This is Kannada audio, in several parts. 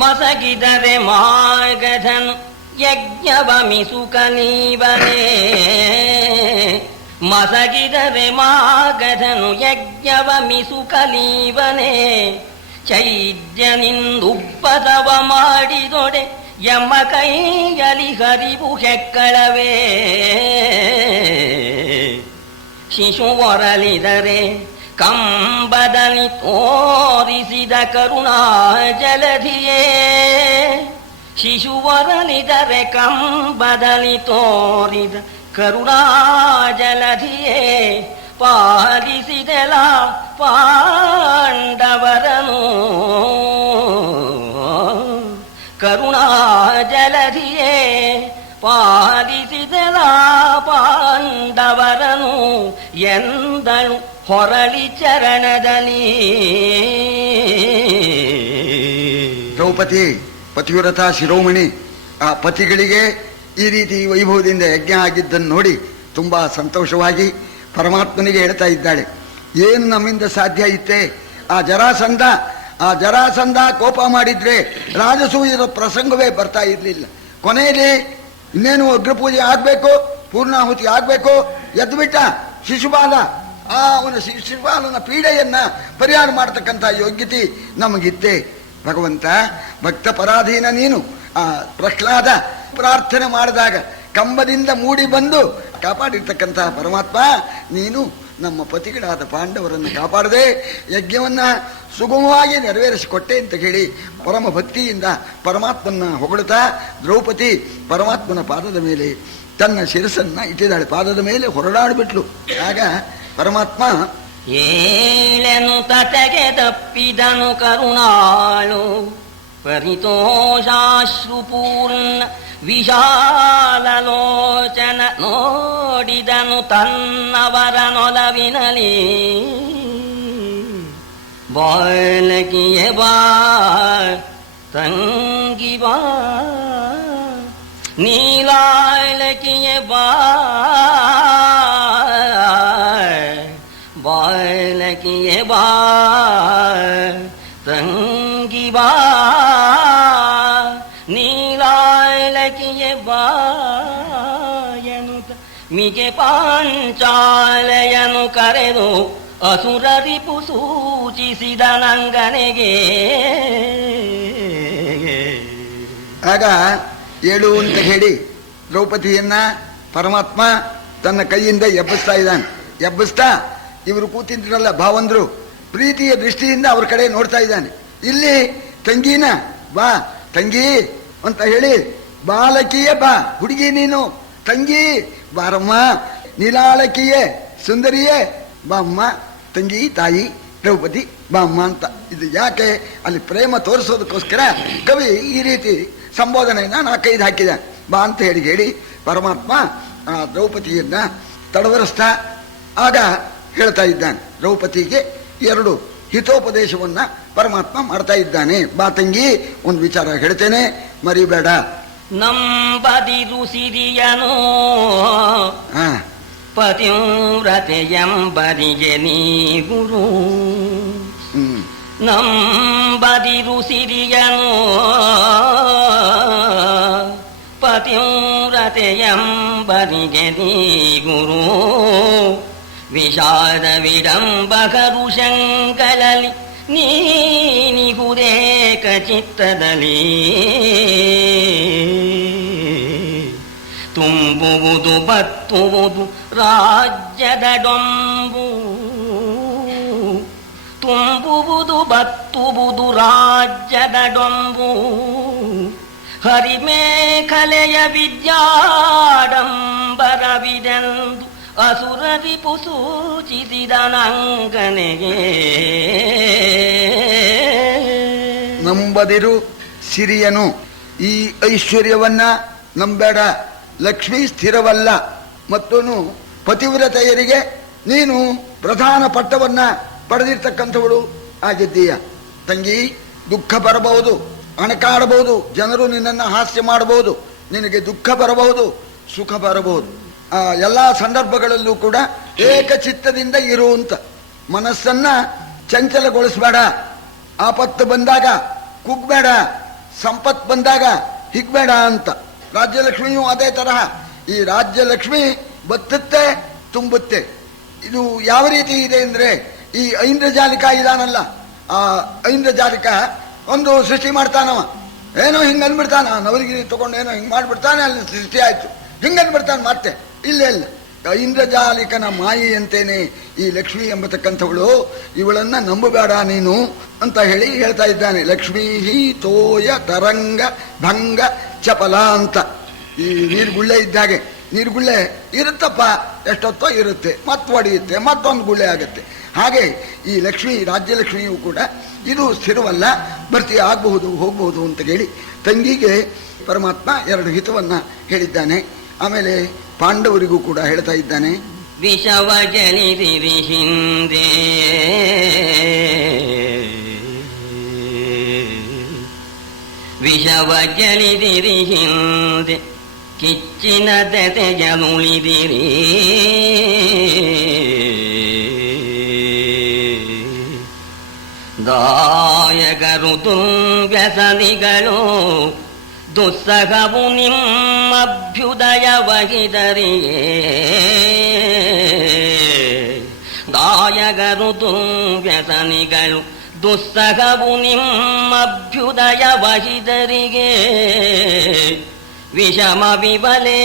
ಮಸಗಿದರೆ ಮಾರ್ಗಧನು ಯಜ್ಞವಮಿಸು ಕಲೀವನೇ. ಮಸಗಿದರೆ ಮಾರ್ಗಧನು ಯಜ್ಞವಮಿಸು ಕಲೀವನೇ. ಚೈದ್ಯನಿಂದುಪದವ ಮಾಡಿದೊಡೆ ಯಮ ಕೈಯಲಿ ಹರಿವು ಹೆಕ್ಕಳವೇ. ಶಿಶುವೊರಲಿದರೆ ಕಂಬದಲ್ಲಿ ತೋರಿಸಿದ ಕರುಣಾ ಜಲಧಿಯೇ. ಶಿಶುವೊರಲಿದರೆ ಕಂಬದಲ್ಲಿ ತೋರಿದ ಕರುಣಾ ಜಲಧಿಯೇ. ಪಾಲಿಸಿದೆಲ ಪಾಂಡವರನು ಕರುಣಾ ಜಲಧಿಯೇ. ಪಾಲಿಸಿದೆಲ ಪಾಂಡವರನು ಎಂದಳು ಹೊರಳಿ ಚರಣದಲ್ಲಿ. ದ್ರೌಪದಿ ಪತಿವ್ರತ ಶಿರೋಮಣಿ, ಆ ಪತಿಗಳಿಗೆ ಈ ರೀತಿ ವೈಭವದಿಂದ ಯಜ್ಞ ಆಗಿದ್ದನ್ನು ನೋಡಿ ತುಂಬಾ ಸಂತೋಷವಾಗಿ ಪರಮಾತ್ಮನಿಗೆ ಹೇಳ್ತಾ ಇದ್ದಾಳೆ, ಏನು ನಮ್ಮಿಂದ ಸಾಧ್ಯ ಇತ್ತೆ? ಆ ಜರಾಸಂಧ ಕೋಪ ಮಾಡಿದ್ರೆ ರಾಜಸೂಯದ ಪ್ರಸಂಗವೇ ಬರ್ತಾ ಇರಲಿಲ್ಲ. ಕೊನೆಯಲ್ಲಿ ಇನ್ನೇನು ಅಗ್ರಪೂಜೆ ಆಗ್ಬೇಕು, ಪೂರ್ಣಾಹುತಿ ಆಗ್ಬೇಕು, ಎದ್ಬಿಟ್ಟ ಶಿಶುಪಾಲ. ಆ ಅವನ ಶಿಶುಪಾಲನ ಪೀಡೆಯನ್ನ ಪರಿಹಾರ ಮಾಡತಕ್ಕಂಥ ಯೋಗ್ಯತೆ ನಮಗಿತ್ತೆ. ಭಗವಂತ ಭಕ್ತ ಪರಾಧೀನ ನೀನು. ಆ ಪ್ರಹ್ಲಾದ ಪ್ರಾರ್ಥನೆ ಮಾಡಿದಾಗ ಕಂಬದಿಂದ ಮೂಡಿ ಬಂದು ಕಾಪಾಡಿರ್ತಕ್ಕಂತಹ ಪರಮಾತ್ಮ ನೀನು ನಮ್ಮ ಪತಿಗಳಾದ ಪಾಂಡವರನ್ನು ಕಾಪಾಡದೆ ಯಜ್ಞವನ್ನ ಸುಗಮವಾಗಿ ನೆರವೇರಿಸಿಕೊಟ್ಟೆ ಅಂತ ಹೇಳಿ ಪರಮ ಭಕ್ತಿಯಿಂದ ಪರಮಾತ್ಮನ ಹೊಗಳುತ್ತಾ ದ್ರೌಪದಿ ಪರಮಾತ್ಮನ ಪಾದದ ಮೇಲೆ ತನ್ನ ಶಿರಸನ್ನ ಇಟ್ಟಿದ್ದಾಳೆ. ಪಾದದ ಮೇಲೆ ಹೊರಡಾಡ್ಬಿಟ್ಲು. ಆಗ ಪರಮಾತ್ಮ ಏಳೆನು ತತೆಗೆ ತಪ್ಪಿದನು ಕರುಣಾಳು ಪರಿತೋಷಾಶ್ರುಪೂರ್ಣ ವಿಶಾಲಲೋಚನ ನೋಡಿದನು ತನ್ನವರ ನೊಲವಿನಲಿ. ಬಾಲಕಿಯೇ ಬಾ ತಂಗಿ ಬಾ ನೀಲಾಳಕಿಯೇ ಬಾ ಬಾಲಕಿಯೇ ಬಾ ತಂಗಿ ಬಾ ನೀಲಾಳಕಿಯೇ ಬಾಯನುತ ಮಿಗೆ ಪಾಂಚಾಲಯನು ಕರೆದು ಅಸುರರಿಪು ಸೂಚಿಸಿದ ನಂಗನೆಗೆ. ಆಗ ಏಳು ಅಂತ ಹೇಳಿ ದ್ರೌಪದಿಯನ್ನ ಪರಮಾತ್ಮ ತನ್ನ ಕೈಯಿಂದ ಎಬ್ಬಿಸ್ತಾ ಇದ್ದಾನೆ. ಎಬ್ಬಿಸ್ತಾ ಇವರು ಕೂತಿದ್ರಲ್ಲ ಭಾವಂದ್ರು, ಪ್ರೀತಿಯ ದೃಷ್ಟಿಯಿಂದ ಅವ್ರ ಕಡೆ ನೋಡ್ತಾ ಇದ್ದಾನೆ. ಇಲ್ಲಿ ತಂಗಿನ ಬಾ ತಂಗಿ ಅಂತ ಹೇಳಿ, ಬಾಲಕಿಯೇ ಬಾ ಹುಡುಗಿ ನೀನು, ತಂಗಿ ಬಾರಮ್ಮ, ನೀಲಾಳಕಿಯೇ ಸುಂದರಿಯೇ ಬಾಮ್ಮ, ತಂಗಿ ತಾಯಿ ದ್ರೌಪದಿ ಬಾಮ್ಮ ಅಂತ. ಇದು ಯಾಕೆ? ಅಲ್ಲಿ ಪ್ರೇಮ ತೋರಿಸೋದಕ್ಕೋಸ್ಕರ ಕವಿ ಈ ರೀತಿ ಸಂಬೋಧನೆಯನ್ನ 4-5 ಹಾಕಿದ. ಬಾ ಅಂತ ಹೇಳಿ ಪರಮಾತ್ಮ ಆ ದ್ರೌಪದಿಯನ್ನ ತಡವರಿಸ್ತಾ ಆಗ ಹೇಳ್ತಾ ಇದ್ದಾನೆ. ದ್ರೌಪದಿಗೆ 2 ಹಿತೋಪದೇಶವನ್ನ ಪರಮಾತ್ಮ ಮಾಡ್ತಾ ಇದ್ದಾನೆ. ಬಾ ತಂಗಿ, ಒಂದು ವಿಚಾರ ಹೇಳ್ತೇನೆ, ಮರಿಬೇಡ. ನಂಬದಿರು ಸಿರಿಯನು ಪತಿವ್ರತೆಯಂಬರಿಗೆ ನೀ ಗುರು. ನಂಬದಿರು ಸಿರಿಯನು ಪತಿವ್ರತೆಯಂಬರಿಗೆ ನೀ ಗುರು. ವಿಷಾದ ವಿಡಂಬಕರು ಶಂಕಲಲಿ ನೀನಿಗುರೇಕ ಚಿತ್ತದಲ್ಲಿ. ತುಂಬುವುದು ಬತ್ತುವುದು ರಾಜ್ಯದ ಡೊಂಬು, ತುಂಬುವುದು ಬತ್ತುವುದು ರಾಜ್ಯದ ಡೊಂಬು. ಹರಿಮೇಖಲೆಯ ವಿದ್ಯಾಡಂಬರವಿದೆಂದು ಅಸುರರಿಪು ಸೂಚಿಸಿದ ನಂಗನೆಗೆ. ನಂಬದಿರು ಸಿರಿಯನು, ಈ ಐಶ್ವರ್ಯವನ್ನ ನಂಬೇಡ. ಲಕ್ಷ್ಮೀ ಸ್ಥಿರವಲ್ಲ. ಮತ್ತೊಂದು ಪತಿವ್ರತೆಯರಿಗೆ ನೀನು ಪ್ರಧಾನ ಪಟ್ಟವನ್ನ ಪಡೆದಿರ್ತಕ್ಕಂಥವಳು ಆಗಿದ್ದೀಯ. ತಂಗಿ, ದುಃಖ ಬರಬಹುದು, ಅಣಕಾಡಬಹುದು, ಜನರು ನಿನ್ನನ್ನು ಹಾಸ್ಯ ಮಾಡಬಹುದು, ನಿನಗೆ ದುಃಖ ಬರಬಹುದು, ಸುಖ ಬರಬಹುದು. ಆ ಎಲ್ಲ ಸಂದರ್ಭಗಳಲ್ಲೂ ಕೂಡ ಏಕಚಿತ್ತದಿಂದ ಇರುವಂತ ಮನಸ್ಸನ್ನ ಚಂಚಲಗೊಳಿಸಬೇಡ. ಆಪತ್ತು ಬಂದಾಗ ಕುಗ್ಬೇಡ, ಸಂಪತ್ ಬಂದಾಗ ಹಿಗ್ಬೇಡ ಅಂತ. ರಾಜ್ಯಲಕ್ಷ್ಮಿಯೂ ಅದೇ ತರಹ. ಈ ರಾಜ್ಯಲಕ್ಷ್ಮಿ ಬತ್ತುತ್ತೆ, ತುಂಬುತ್ತೆ. ಇದು ಯಾವ ರೀತಿ ಇದೆ ಅಂದ್ರೆ, ಈ ಐಂದ್ರಜಾಲಿಕ ಇದಾನಲ್ಲ, ಆ ಐಂದ್ರಜಾಲಿಕ ಒಂದು ಸೃಷ್ಟಿ ಮಾಡ್ತಾನವ, ಏನೋ ಹಿಂಗೆ ಅಂದ್ಬಿಡ್ತಾನ, ನವರಿಗಿರಿ ತಗೊಂಡು ಏನೋ ಹಿಂಗೆ ಮಾಡ್ಬಿಡ್ತಾನೆ, ಅಲ್ಲಿ ಸೃಷ್ಟಿ ಆಯ್ತು, ಹಿಂಗೆ ಅಂದ್ಬಿಡ್ತಾನೆ ಮತ್ತೆ. ಇಲ್ಲೇ ಇಲ್ಲ, ಐಂದ್ರಜಾಲಿಕನ ಮಾಯೆಯಂತೇನೆ ಈ ಲಕ್ಷ್ಮಿ ಎಂಬತಕ್ಕಂಥವಳು, ಇವಳನ್ನ ನಂಬಬೇಡ ನೀನು ಅಂತ ಹೇಳಿ ಹೇಳ್ತಾ ಇದ್ದಾನೆ. ಲಕ್ಷ್ಮೀ ತೋಯ ತರಂಗ ಭಂಗ ಚಪಲ ಅಂತ. ಈ ನೀರ್ಗುಳ್ಳೆ ಇದ್ದಾಗೆ, ನೀರ್ಗುಳ್ಳೆ ಇರುತ್ತಪ್ಪ, ಎಷ್ಟೊತ್ತೋ ಇರುತ್ತೆ, ಮತ್ತೆ ಒಡೆಯುತ್ತೆ, ಮತ್ತೊಂದು ಗುಳ್ಳೆ ಆಗುತ್ತೆ. ಹಾಗೆ ಈ ಲಕ್ಷ್ಮಿ, ರಾಜ್ಯಲಕ್ಷ್ಮಿಯೂ ಕೂಡ ಇದು ಸ್ಥಿರವಲ್ಲ, ಭರ್ತಿ ಆಗಬಹುದು ಹೋಗಬಹುದು ಅಂತ ಹೇಳಿ ತಂಗಿಗೆ ಪರಮಾತ್ಮ ಎರಡು ಹಿತವನ್ನ ಹೇಳಿದ್ದಾನೆ. ಆಮೇಲೆ ಪಾಂಡವರಿಗೂ ಕೂಡ ಹೇಳ್ತಾ ಇದ್ದಾನೆ. ವಿಷವ ಜನಿದಿರಿ ಹಿಂದೆ ವಿಷವ ಜನಿದಿರಿ ಹಿಂದೆ ಕಿಚ್ಚಿನ ದೆಸೆಯನುಳಿದಿರಿ ದಾಯಕರು ದುರ್ವ್ಯಸನಿಗಳು ದುಸ್ಸಹವು ನಿಮ್ಮಭ್ಯುದಯವಹಿದರಿಯೇ ದಾಯಕರು ದುರ್ವ್ಯಸನಿಗಳು ದುಸ್ಸಹವು ನಿಮ್ಮಭ್ಯುದಯವಹಿದರಿಗೆ ವಿಷಮ ವಿಬಲೆ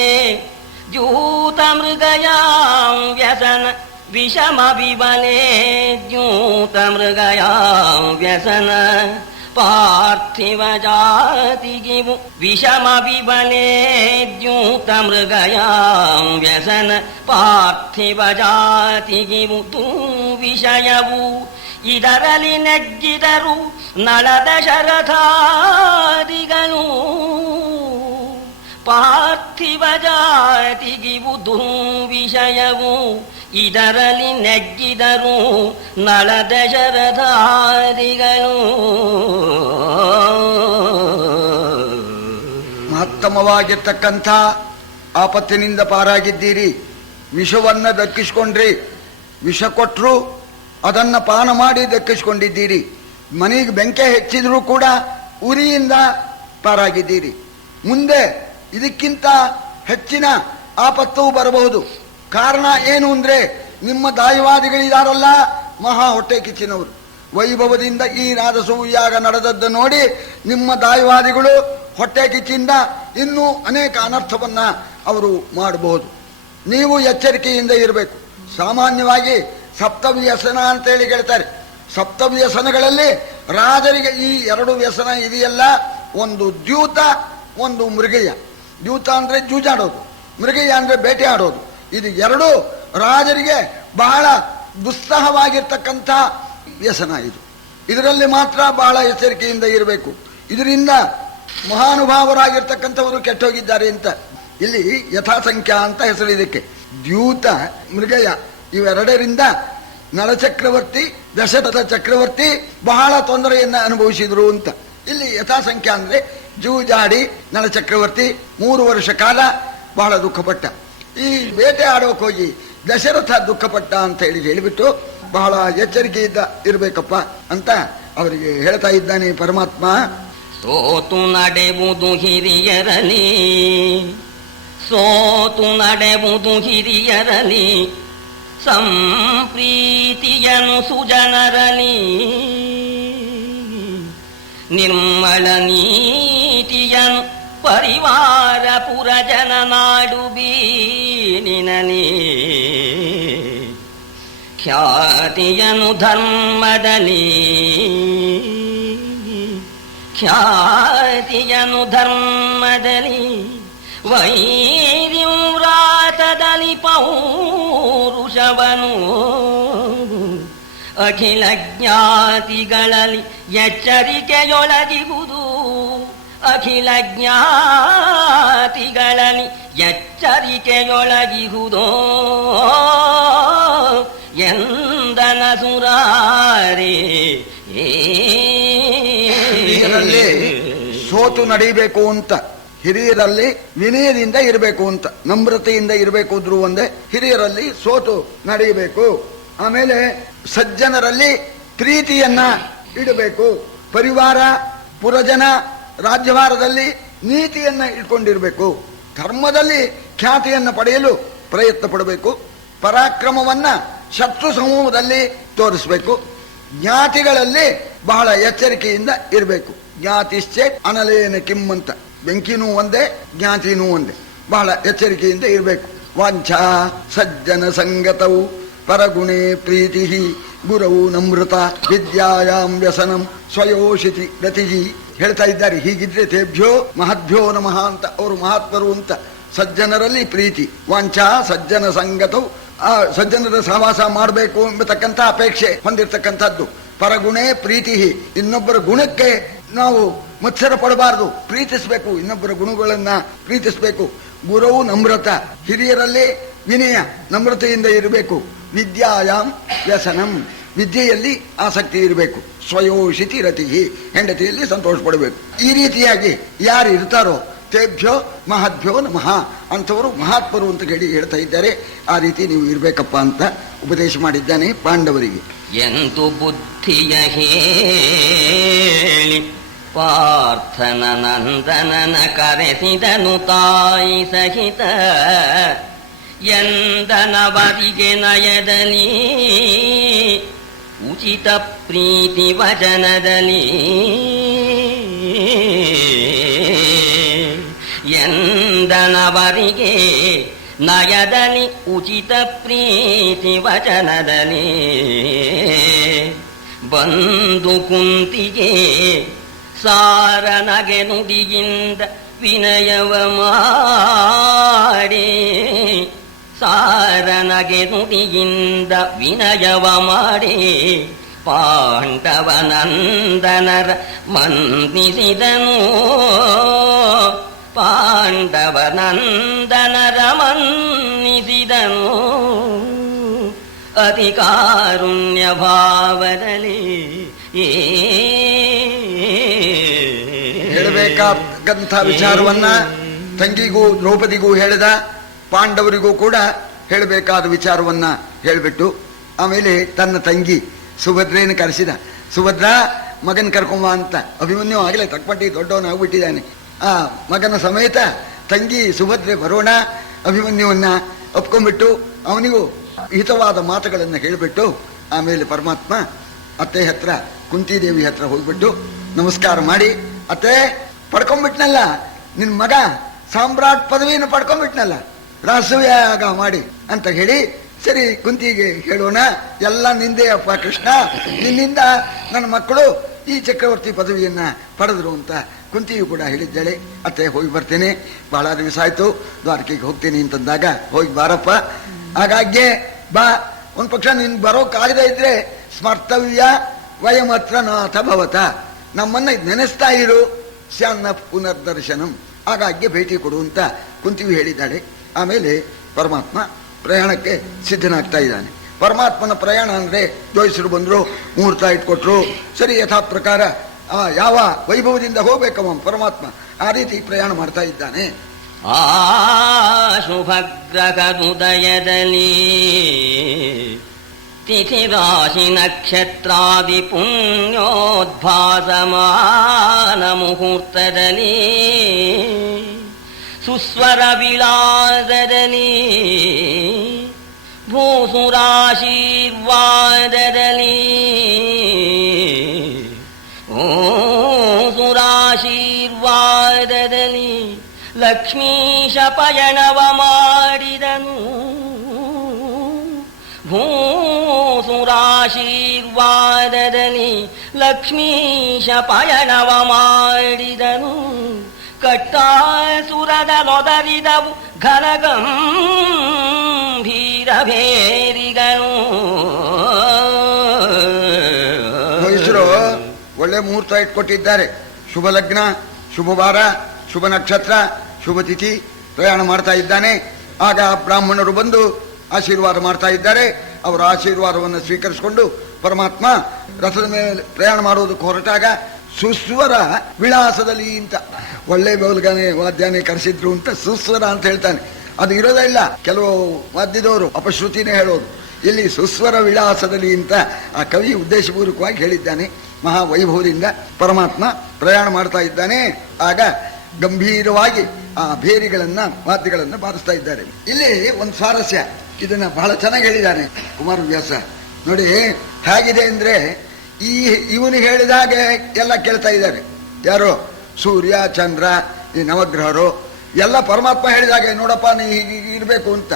ಜೂತ ಮೃಗಯಾಂ ವ್ಯಸನ ವಿಷಮ ವಿಬಲೆ ದ್ಯೂತ ಮೃಗಯಾಂ ವ್ಯಸನ ಪಾರ್ಥಿವ ಜಾತಿಗಿವು ವಿಷಮ ವಿಬಲೆ ದ್ಯೂತ ಮೃಗಯಾಂ ವ್ಯಸನ ಪಾರ್ಥಿವ ಜಾತಿಗಿವು ತೂ ವಿಷಯವು ಇದರಲ್ಲಿ ನೆಗ್ಗಿದರು ನಳದ ಶರಥಾದಿಗಳು ಪಾರ್ಥಿವ ಜಾತಿಗಿವು ದುರ್ವಿಷಯವು ಇದರಲ್ಲಿ ನೆಗ್ಗಿದರು ನಳದ ಶರಥಾದಿಗಳು. ಮಹತ್ತಮವಾಗಿರ್ತಕ್ಕಂಥ ಆಪತ್ತಿನಿಂದ ಪಾರಾಗಿದ್ದೀರಿ. ವಿಷವನ್ನ ದಕ್ಕಿಸ್ಕೊಂಡ್ರಿ, ವಿಷ ಕೊಟ್ಟರು ಅದನ್ನ ಪಾನ ಮಾಡಿ ದಕ್ಕಿಸ್ಕೊಂಡಿದ್ದೀರಿ. ಮನೆಗೆ ಬೆಂಕಿ ಹೆಚ್ಚಿದ್ರೂ ಕೂಡ ಉರಿಯಿಂದ ಪಾರಾಗಿದ್ದೀರಿ. ಮುಂದೆ ಇದಕ್ಕಿಂತ ಹೆಚ್ಚಿನ ಆಪತ್ತು ಬರಬಹುದು. ಕಾರಣ ಏನು ಅಂದ್ರೆ, ನಿಮ್ಮ ದಾಯವಾದಿಗಳಿದಾರಲ್ಲ, ಮಹಾ ಹೊಟ್ಟೆ ಕಿಚ್ಚಿನವರು. ವೈಭವದಿಂದ ಈ ನಾದಸೂಯಾಗ ನಡೆದದ್ದು ನೋಡಿ ನಿಮ್ಮ ದಾಯವಾದಿಗಳು ಹೊಟ್ಟೆ ಕಿಚ್ಚಿಂದ ಇನ್ನೂ ಅನೇಕ ಅನರ್ಥವನ್ನ ಅವರು ಮಾಡಬಹುದು. ನೀವು ಎಚ್ಚರಿಕೆಯಿಂದ ಇರಬೇಕು. ಸಾಮಾನ್ಯವಾಗಿ ಸಪ್ತವ್ಯಸನ ಅಂತೇಳಿ ಹೇಳ್ತಾರೆ. ಸಪ್ತವ್ಯಸನಗಳಲ್ಲಿ ರಾಜರಿಗೆ ಈ ಎರಡು ವ್ಯಸನ ಇದೆಯಲ್ಲ, ಒಂದು ದ್ಯೂತ, ಒಂದು ಮೃಗಯ. ದ್ಯೂತ ಅಂದ್ರೆ ಜೂಜಾಡೋದು, ಮೃಗಯ ಅಂದ್ರೆ ಬೇಟೆ ಆಡೋದು. ಇದು ಎರಡು ರಾಜರಿಗೆ ಬಹಳ ದುಸ್ಸಹವಾಗಿರ್ತಕ್ಕಂಥ ವ್ಯಸನ. ಇದರಲ್ಲಿ ಮಾತ್ರ ಬಹಳ ಎಚ್ಚರಿಕೆಯಿಂದ ಇರಬೇಕು. ಇದರಿಂದ ಮಹಾನುಭಾವರಾಗಿರ್ತಕ್ಕಂಥವರು ಕೆಟ್ಟೋಗಿದ್ದಾರೆ ಅಂತ. ಇಲ್ಲಿ ಯಥಾಸಂಖ್ಯಾ ಅಂತ ಹೆಸರು ಇದಕ್ಕೆ. ದ್ಯೂತ ಮೃಗಯ ಇವೆರಡರಿಂದ ನಳಚಕ್ರವರ್ತಿ, ದಶರಥ ಚಕ್ರವರ್ತಿ ಬಹಳ ತೊಂದರೆಯನ್ನ ಅನುಭವಿಸಿದ್ರು ಅಂತ. ಇಲ್ಲಿ ಯಥಾಸಂಖ್ಯಾ ಅಂದ್ರೆ ಜೂಜಾಡಿ ನಳಚಕ್ರವರ್ತಿ 3 ವರ್ಷ ಕಾಲ ಬಹಳ ದುಃಖಪಟ್ಟ. ಈ ಬೇಟೆ ಆಡೋಕೆ ಹೋಗಿ ದಶರಥ ದುಃಖಪಟ್ಟ ಅಂತ ಹೇಳಿಬಿಟ್ಟು ಬಹಳ ಎಚ್ಚರಿಕೆಯಿಂದ ಇರಬೇಕಪ್ಪ ಅಂತ ಅವರಿಗೆ ಹೇಳ್ತಾ ಇದ್ದಾನೆ ಪರಮಾತ್ಮ. ಸೋತು ನಡೆವುದು ಹಿರಿಯರಲಿ, ಸೋತು ನಡೆವುದು ಹಿರಿಯರಲಿ, ಸಂಪ್ರೀತಿಯನು ಸುಜನರಲಿ, ನಿರ್ಮಲ ನೀತಿಯನು ಪರಿವಾರ ಪುರಜನ ನಾಡು ಬೀನಿನಲಿ, ಖ್ಯಾತಿಯನು ಧರ್ಮದಲ್ಲಿ, ಖ್ಯಾತಿಯನು ಧರ್ಮದಲ್ಲಿ, ವೈರ್ಯವ್ರಾತದಲ್ಲಿ ಪೌರುಷವನು, ಅಖಿಲ ಜ್ಞಾತಿಗಳಲ್ಲಿ ಎಚ್ಚರಿಕೆಯೊಳಗಿಹುದು, ಅಖಿಲ ಜ್ಞಾತಿಗಳಲ್ಲಿ ಎಚ್ಚರಿಕೆಯೊಳಗಿಹುದೋ ಎಂದನ ಸುರಾರೇ. ಹಿರಿಯರಲ್ಲಿ ಸೋತು ನಡೀಬೇಕು ಅಂತ, ಹಿರಿಯರಲ್ಲಿ ವಿನಯದಿಂದ ಇರಬೇಕು ಅಂತ, ನಮ್ರತೆಯಿಂದ ಇರಬೇಕು ಅಂದ್ರು ಒಂದೇ. ಹಿರಿಯರಲ್ಲಿ ಸೋತು ನಡೆಯಬೇಕು. ಆಮೇಲೆ ಸಜ್ಜನರಲ್ಲಿ ಪ್ರೀತಿಯನ್ನ ಇಡಬೇಕು. ಪರಿವಾರ ಪುರಜನ ರಾಜ್ಯಭಾರದಲ್ಲಿ ನೀತಿಯನ್ನ ಇಟ್ಕೊಂಡಿರ್ಬೇಕು, ಧರ್ಮದಲ್ಲಿ ಖ್ಯಾತಿಯನ್ನು ಪಡೆಯಲು ಪ್ರಯತ್ನ ಪಡಬೇಕು, ಪರಾಕ್ರಮವನ್ನ ಶತ್ರು ಸಮೂಹದಲ್ಲಿ ತೋರಿಸಬೇಕು, ಜ್ಞಾತಿಗಳಲ್ಲಿ ಬಹಳ ಎಚ್ಚರಿಕೆಯಿಂದ ಇರಬೇಕು. ಜ್ಞಾತಿಶ್ಚೇತ್ ಅನಲೇನ ಕಿಮ್ಮಂತ, ಬೆಂಕಿನೂ ಒಂದೇ ಜ್ಞಾತಿನೂ ಒಂದೇ, ಬಹಳ ಎಚ್ಚರಿಕೆಯಿಂದ ಇರಬೇಕು. ವಾಂಛಾ ಸಜ್ಜನ ಸಂಗತವು ಪರಗುಣೇ ಪ್ರೀತಿ ಗುರವು ನಮೃತ ವಿದ್ಯಾಯಾಂ ವ್ಯಸನಂ ಸ್ವಯೋಷಿತಿ ರತಿಜಿ ಹೇಳ್ತಾ ಇದ್ದಾರೆ. ಹೀಗಿದ್ರೆ ತೇಭ್ಯೋ ಮಹದ್ಭ್ಯೋ ನಮಃ ಅಂತ ಅವರು ಮಹಾತ್ಮರು ಅಂತ. ಸಜ್ಜನರಲ್ಲಿ ಪ್ರೀತಿ, ವಾಂಛಾ ಸಜ್ಜನ ಸಂಗತವು, ಆ ಸಜ್ಜನರ ಸಹವಾಸ ಮಾಡಬೇಕು ಎಂಬತಕ್ಕಂಥ ಅಪೇಕ್ಷೆ ಹೊಂದಿರತಕ್ಕಂಥದ್ದು. ಪರಗುಣೇ ಪ್ರೀತಿ, ಇನ್ನೊಬ್ಬರ ಗುಣಕ್ಕೆ ನಾವು ಮತ್ಸರ ಪಡಬಾರದು, ಪ್ರೀತಿಸಬೇಕು, ಇನ್ನೊಬ್ಬರ ಗುಣಗಳನ್ನ ಪ್ರೀತಿಸಬೇಕು. ಗುರವು ನಮ್ರತ, ಹಿರಿಯರಲ್ಲಿ ವಿನಯ ನಮ್ರತೆಯಿಂದ ಇರಬೇಕು. ವಿದ್ಯಾಯಾಮ್ ವ್ಯಸನಂ, ವಿದ್ಯೆಯಲ್ಲಿ ಆಸಕ್ತಿ ಇರಬೇಕು. ಸ್ವಯೋಷಿತಿ ರತಿ, ಹೆಂಡತಿಯಲ್ಲಿ ಸಂತೋಷ ಪಡಬೇಕು. ಈ ರೀತಿಯಾಗಿ ಯಾರು ಇರ್ತಾರೋ ತೇಭ್ಯೋ ಮಹದ್ಭ್ಯೋ ನಮಃ, ಅಂಥವರು ಮಹಾತ್ಮರು ಅಂತ ಹೇಳಿ ಹೇಳ್ತಾ ಇದ್ದಾರೆ. ಆ ರೀತಿ ನೀವು ಇರಬೇಕಪ್ಪ ಅಂತ ಉಪದೇಶ ಮಾಡಿದ್ದಾನೆ ಪಾಂಡವರಿಗೆ. ಎಂದು ಬುದ್ಧಿಯ ಹೇಳಿ ಪಾರ್ಥನ ನಂದನನ ಕರೆಸಿದನು ತಾಯಿ ಸಹಿತ. ಎಂದನವರಿಗೆ ನಯದಲ್ಲಿ ಉಚಿತ ಪ್ರೀತಿ ವಚನದಲ್ಲಿ, ಎಂದನವರಿಗೆ ನಯದಲ್ಲಿ ಉಚಿತ ಪ್ರೀತಿ ವಚನದಲ್ಲಿ, ಬಂದು ಕುಂತಿಗೆ ಸಾರನಗೆ ನುಡಿಯಿಂದ ವಿನಯವ ಮಾಡಿ, ಸಾರನಗೆ ನುಡಿಯಿಂದ ವಿನಯವ ಮಾಡಿ ಪಾಂಡವನಂದನರ ಮನ್ನಿಸಿದನು. ಪಾಂಡವನಂದನರ ಮನ್ನಿಸಿದನು ಅತಿ ಕಾರುಣ್ಯ ಭಾವದಲ್ಲಿ. ಹೇಳಬೇಕಾದಂಥ ವಿಚಾರವನ್ನ ತಂಗಿಗೂ ದ್ರೌಪದಿಗೂ ಹೇಳಿದ, ಪಾಂಡವರಿಗೂ ಕೂಡ ಹೇಳಬೇಕಾದ ವಿಚಾರವನ್ನ ಹೇಳಿಬಿಟ್ಟು ಆಮೇಲೆ ತನ್ನ ತಂಗಿ ಸುಭದ್ರೇನ ಕರೆಸಿದ. ಸುಭದ್ರ ಮಗನ ಕರ್ಕೊಂಬ ಅಂತ. ಅಭಿಮನ್ಯು ಆಗಲೇ ತಕ್ಕಪಟ್ಟಿ ದೊಡ್ಡವನಾಗ್ಬಿಟ್ಟಿದ್ದಾನೆ. ಆ ಮಗನ ಸಮೇತ ತಂಗಿ ಸುಭದ್ರೆ ಬರೋಣ, ಅಭಿಮನ್ಯುವನ್ನ ಒಪ್ಕೊಂಡ್ಬಿಟ್ಟು ಅವನಿಗೂ ಹಿತವಾದ ಮಾತುಗಳನ್ನು ಹೇಳಿಬಿಟ್ಟು ಆಮೇಲೆ ಪರಮಾತ್ಮ ಅತ್ತೆ ಹತ್ರ ಕುಂತಿದೇವಿ ಹತ್ರ ಹೋಗ್ಬಿಟ್ಟು ನಮಸ್ಕಾರ ಮಾಡಿ, ಅತ್ತೆ ಪಡ್ಕೊಂಡ್ಬಿಟ್ನಲ್ಲ ನಿನ್ ಮಗ, ಸಾಮ್ರಾಟ್ ಪದವಿಯನ್ನು ಪಡ್ಕೊಂಡ್ಬಿಟ್ನಲ್ಲ, ರಾಸವ್ಯಾಗ ಮಾಡಿ ಅಂತ ಹೇಳಿ, ಸರಿ ಕುಂತಿಗೆ ಹೇಳೋಣ, ಎಲ್ಲ ನಿಂದೆ ಅಪ್ಪ ಕೃಷ್ಣ, ನಿನ್ನಿಂದ ನನ್ನ ಮಕ್ಕಳು ಈ ಚಕ್ರವರ್ತಿ ಪದವಿಯನ್ನ ಪಡೆದ್ರು ಅಂತ ಕುಂತಿಯು ಕೂಡ ಹೇಳಿದ್ದಾಳೆ. ಅತ್ತೆ ಹೋಗಿ ಬರ್ತೇನೆ, ಬಹಳ ದಿವಸ ಆಯ್ತು, ದ್ವಾರಕೆಗೆ ಹೋಗ್ತೇನೆ ಅಂತಂದಾಗ ಹೋಗಿ ಬಾರಪ್ಪ. ಹಾಗಾಗಿ ಬಾ, ಒಂದ್ ಪಕ್ಷ ನಿನ್ ಬರೋಕ್ಕಾಗದೇ ಇದ್ರೆ ಸ್ಮರ್ತವ್ಯ ವಯಮತ್ರ ನಾಥ ಭವತ, ನಮ್ಮನ್ನ ನೆನೆಸ್ತಾ ಇರು, ಸ್ಯಾನ್ನ ಪುನರ್ದರ್ಶನಂ, ಹಾಗಾಗಿ ಭೇಟಿ ಕೊಡು ಅಂತ ಕುಂತಿಯು ಹೇಳಿದ್ದಾಳೆ. ಆಮೇಲೆ ಪರಮಾತ್ಮ ಪ್ರಯಾಣಕ್ಕೆ ಸಿದ್ಧನಾಗ್ತಾ ಇದ್ದಾನೆ. ಪರಮಾತ್ಮನ ಪ್ರಯಾಣ ಅಂದ್ರೆ ಜೋಯಿಸರು ಬಂದ್ರು, ಮುಹೂರ್ತ ಇಟ್ಕೊಟ್ರು, ಸರಿ ಯಥಾ ಪ್ರಕಾರ ಯಾವ ವೈಭವದಿಂದ ಹೋಗ್ಬೇಕವ ಪರಮಾತ್ಮ ಆ ರೀತಿ ಪ್ರಯಾಣ ಮಾಡ್ತಾ ಇದ್ದಾನೆ. ಆ ಶುಭಗ್ರಹೃದಯದಲ್ಲಿ ತಿಥಿ ರಾಶಿ ನಕ್ಷತ್ರಾದಿ ಪುಣ್ಯೋದ್ಭಾಸಮಾನ ಮುಹೂರ್ತದಲ್ಲಿ, ಸುಸ್ವರ ವಿಳಾಸದಲ್ಲಿ, ಭೂಸುರಾಶೀರ್ವಾದದಲ್ಲಿ, ಓ ಸುರಾಶೀರ್ವಾದದಲ್ಲಿ ಲಕ್ಷ್ಮೀಶ ಪಯಣವ ಮಾಡಿದನು. ಭೂಸುರಾಶೀರ್ವಾದದಲ್ಲಿ ಲಕ್ಷ್ಮೀಶ ಪಯಣವ ಮಾಡಿದನು. ಕಟ್ಟಾಸುರದ ನೊದರಿದವು ಘನಗಂಭೀರ ಭೇರಿಗಳು. ಒಳ್ಳೆ ಮುಹೂರ್ತ ಇಟ್ಕೊಟ್ಟಿದ್ದಾರೆ. ಶುಭ ಲಗ್ನ, ಶುಭ ವಾರ, ಶುಭ ನಕ್ಷತ್ರ, ಶುಭ ತಿಥಿ, ಪ್ರಯಾಣ ಮಾಡ್ತಾ ಇದ್ದಾನೆ. ಆಗ ಬ್ರಾಹ್ಮಣರು ಬಂದು ಆಶೀರ್ವಾದ ಮಾಡ್ತಾ ಇದ್ದಾರೆ. ಅವರ ಆಶೀರ್ವಾದವನ್ನು ಸ್ವೀಕರಿಸಿಕೊಂಡು ಪರಮಾತ್ಮ ರಥದ ಮೇಲೆ ಪ್ರಯಾಣ ಮಾಡೋದಕ್ಕೆ ಹೊರಟಾಗ ಸುಸ್ವರ ವಿಳಾಸದಲ್ಲಿ ಅಂತ ಒಳ್ಳೆ ಬೆಳಗಾನೆ ವಾದ್ಯಾನೇ ಕರೆಸಿದ್ರು ಅಂತ ಸುಸ್ವರ ಅಂತ ಹೇಳ್ತಾನೆ. ಅದು ಇರೋದೇ ಇಲ್ಲ, ಕೆಲವು ವಾದ್ಯದವರು ಅಪಶ್ರುತಿನೇ ಹೇಳೋದು. ಇಲ್ಲಿ ಸುಸ್ವರ ವಿಳಾಸದಲ್ಲಿ ಅಂತ ಆ ಕವಿ ಉದ್ದೇಶಪೂರ್ವಕವಾಗಿ ಹೇಳಿದ್ದಾನೆ. ಮಹಾವೈಭವದಿಂದ ಪರಮಾತ್ಮ ಪ್ರಯಾಣ ಮಾಡ್ತಾ ಇದ್ದಾನೆ. ಆಗ ಗಂಭೀರವಾಗಿ ಆ ಭೇರಿಗಳನ್ನ ವಾದ್ಯಗಳನ್ನ ಬಾರಿಸ್ತಾ ಇದ್ದಾರೆ. ಇಲ್ಲಿ ಒಂದು ಸ್ವಾರಸ್ಯ, ಇದನ್ನ ಬಹಳ ಚೆನ್ನಾಗಿ ಹೇಳಿದ್ದಾನೆ ಕುಮಾರವ್ಯಾಸ. ನೋಡಿ ಹೇಗಿದೆ ಅಂದ್ರೆ, ಇವನು ಹೇಳಿದಾಗ ಎಲ್ಲ ಕೇಳ್ತಾ ಇದ್ದಾರೆ. ಯಾರು? ಸೂರ್ಯ, ಚಂದ್ರ, ಈ ನವಗ್ರಹರು ಎಲ್ಲ ಪರಮಾತ್ಮ ಹೇಳಿದಾಗ ನೋಡಪ್ಪ ನೀ ಹೀಗೆ ಇರಬೇಕು ಅಂತ.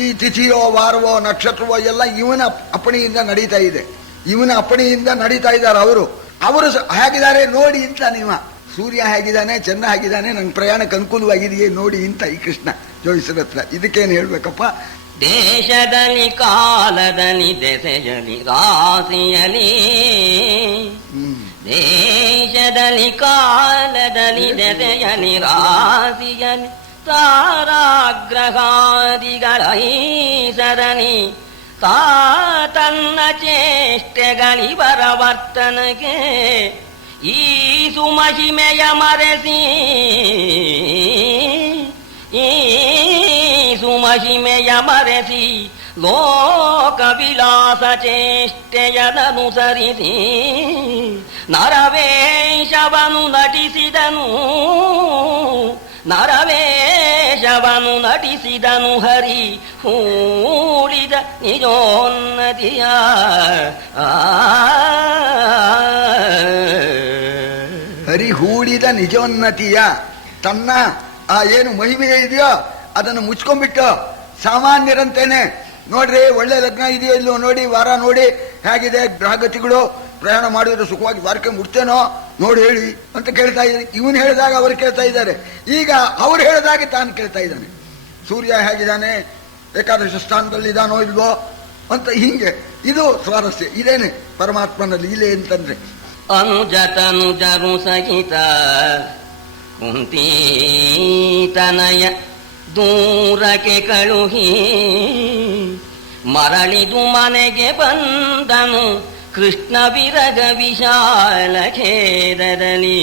ಈ ತಿಥಿಯೋ ವಾರವೋ ನಕ್ಷತ್ರವೋ ಎಲ್ಲ ಇವನ ಅಪ್ಪಣೆಯಿಂದ ನಡೀತಾ ಇದೆ. ಇವನ ಅಪ್ಪಣೆಯಿಂದ ನಡೀತಾ ಇದ್ದಾರೆ. ಅವರು ಹೇಗಿದ್ದಾರೆ ನೋಡಿ ಅಂತ. ನೀವು ಸೂರ್ಯ ಹೇಗಿದ್ದಾನೆ, ಚಂದ್ರ ಹೇಗಿದ್ದಾನೆ, ನಂಗೆ ಪ್ರಯಾಣಕ್ಕೆ ಅನುಕೂಲವಾಗಿದೆಯೇ ನೋಡಿ ಅಂತ ಈ ಕೃಷ್ಣ ಜೋಯಿಸರ ಹತ್ರ. ಇದಕ್ಕೇನು ಹೇಳ್ಬೇಕಪ್ಪ? ದೇಶದಲ್ಲಿ ಕಾಲದಲ್ಲಿ ದೆಸೆಯಲಿ ರಾಶಿಯಲಿ, ದೇಶದಲ್ಲಿ ಕಾಲದಲ್ಲಿ ದೆಸೆಯಲಿ ರಾಶಿಯಲಿ, ತಾರಾಗ್ರಹಾದಿಗಳ ಈಸರನಿ ತಾ ತನ್ನ ಚೇಷ್ಟೆಗಳಿವರ ವರ್ತನೆಗೆ ಈ ಸುಮಹಿಮೆಯ ಮರೆಸಿ, ಈ ಸುಮಹಿಮೆಯ ಮರೆಸಿ ಲೋಕ ವಿಲಾಸ ಚೇಷ್ಟೆಯದನುಸರಿಸಿ ನರವೇಶವನು ನಟಿಸಿದನು, ನರವೇಶವನು ನಟಿಸಿದನು ಹರಿ ಹೂಡಿದ ನಿಜೋನ್ನತಿಯ. ಹರಿ ಹೂಡಿದ ನಿಜೋನ್ನತಿಯ ತನ್ನ ಆ ಏನು ಮಹಿಮೆ ಇದೆಯೋ ಅದನ್ನು ಮುಚ್ಕೊಂಡ್ಬಿಟ್ಟು ಸಾಮಾನ್ಯರಂತೇನೆ ನೋಡ್ರಿ ಒಳ್ಳೆ ಲಗ್ನ ಇದೆಯೋ ಇಲ್ಲೋ ನೋಡಿ, ವಾರ ನೋಡಿ ಹೇಗಿದೆ, ಗ್ರಹಗತಿಗಳು ಪ್ರಯಾಣ ಮಾಡಿದ್ರೆ ಸುಖವಾಗಿ ವಾರಕ್ಕೆ ಮುಟ್ತೇನೋ ನೋಡಿ ಹೇಳಿ ಅಂತ ಕೇಳ್ತಾ ಇದ್ದಾರೆ. ಇವನು ಹೇಳಿದಾಗ ಅವರು ಕೇಳ್ತಾ ಇದ್ದಾರೆ. ಈಗ ಅವ್ರು ಹೇಳಿದಾಗ ತಾನು ಕೇಳ್ತಾ ಇದ್ದಾನೆ. ಸೂರ್ಯ ಹೇಗಿದ್ದಾನೆ, ಏಕಾದಶ ಸ್ಥಾನದಲ್ಲಿ ಇದಾನೋ ಇಲ್ವೋ ಅಂತ. ಹಿಂಗೆ ಇದು ಸ್ವಾರಸ್ಯ. ಇದೇನೆ ಪರಮಾತ್ಮನ ಲೀಲೆ ಅಂತಂದ್ರೆ. ಅನುಜತನುಜರು ಸಹಿತ ಕುಂತೀತನಯ ದೂರಕ್ಕೆ ಕಳುಹಿ ಮರಳಿದು ಮನೆಗೆ ಬಂದನು ಕೃಷ್ಣ ವಿರಗ ವಿಶಾಲ ಖೇದದಲ್ಲಿ.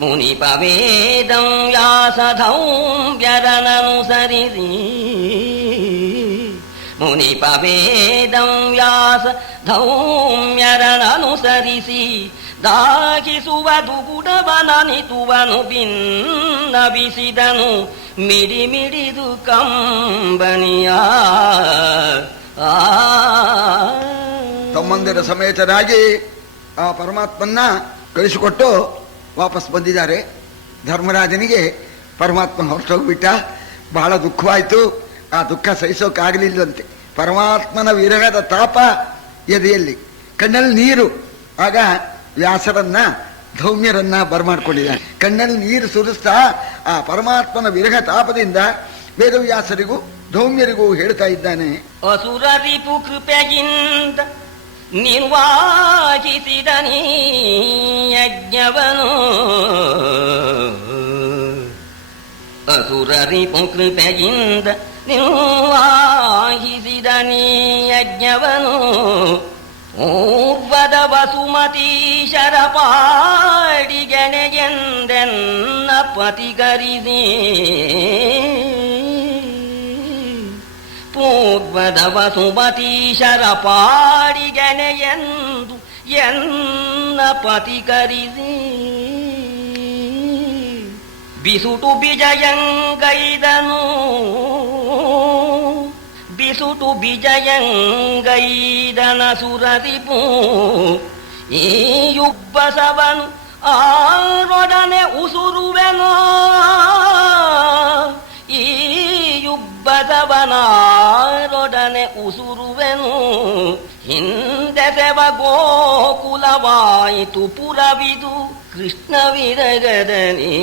ಮುನಿಪ ವೇದಂ ವ್ಯಾಸಧೌಮ್ಯರನನುಸರಿಸಿ, ಮುನಿಪ ವೇದಂ ವ್ಯಾಸ ಧೌಮ್ಯರನನುಸರಿಸಿ ದಾಹಿಸುವ ದುಗುಡವನನಿತುವನು ಭಿನ್ನವಿಸಿದನು ಮಿಡಿ ಮಿಡಿದು ಕಂಬನಿಯ. ತಮ್ಮಂದಿರ ಸಮೇತರಾಗಿ ಆ ಪರಮಾತ್ಮನ್ನ ಕಳಿಸಿಕೊಟ್ಟು ವಾಪಸ್ ಬಂದಿದ್ದಾರೆ. ಧರ್ಮರಾಜನಿಗೆ ಪರಮಾತ್ಮ ಹೊರಟೋಗ್ಬಿಟ್ಟ. ಬಹಳ ದುಃಖವಾಯಿತು. ಆ ದುಃಖ ಸಹಿಸೋಕ್ಕಾಗಲಿಲ್ಲಂತೆ. ಪರಮಾತ್ಮನ ವಿರಹದ ತಾಪ ಎದೆಯಲ್ಲಿ, ಕಣ್ಣಲ್ಲಿ ನೀರು. ಆಗ ವ್ಯಾಸರನ್ನ ಧೌಮ್ಯರನ್ನ ಬರಮಾಡ್ಕೊಂಡಿದ್ದಾನೆ. ಕಣ್ಣಲ್ಲಿ ನೀರು ಸುರಿಸ್ತಾ ಆ ಪರಮಾತ್ಮನ ವಿರಹ ತಾಪದಿಂದ ವೇದವ್ಯಾಸರಿಗೂ ಧೌಮ್ಯರಿಗೂ ಹೇಳ್ತಾ ಇದ್ದಾನೆ. ಅಸುರ ರಿಪು ಕೃಪೆಯಿಂದ ನಿರ್ವಾಹಿಸಿದ ನೀ ಯಜ್ಞವನು, ಅಸುರ ರಿಪು ಕೃಪೆಯಿಂದ ನಿರ್ವಾಹಿಸಿದ ನೀ ಯಜ್ಞವನು. ಪೂರ್ವದ ವಸುಮತೀಶರ ಪಾಡಿಗೆಣೆಗೆಂದೆನ್ನ ಪತಿಗರಿಸಿ, ಪೂರ್ವದ ವಸುಮತೀಶರ ಪಾಡಿಗೆಣೆಯೆಂದು ಎನ್ನ ಪತಿಗರಿಸಿ ಬಿಸುಟು ಬಿಜಯಂಗೈದನು, ಬಿಸುಟು ಬಿಜಯಂಗೈದನ ಸುರರಿಪು ಈ ಯುಬ್ಬಸವನು ಆರೊಡನೆ ಉಸುರುವೆನೋ, ಈ ಯುಬ್ಬಸವನಾರೊಡನೆ ಉಸುರುವೆನು. ಹಿಂದೆಸೆವ ಗೋಕುಲವಾಯಿತು ಪುರವಿದು ಕೃಷ್ಣ ವಿರಗದನಿ.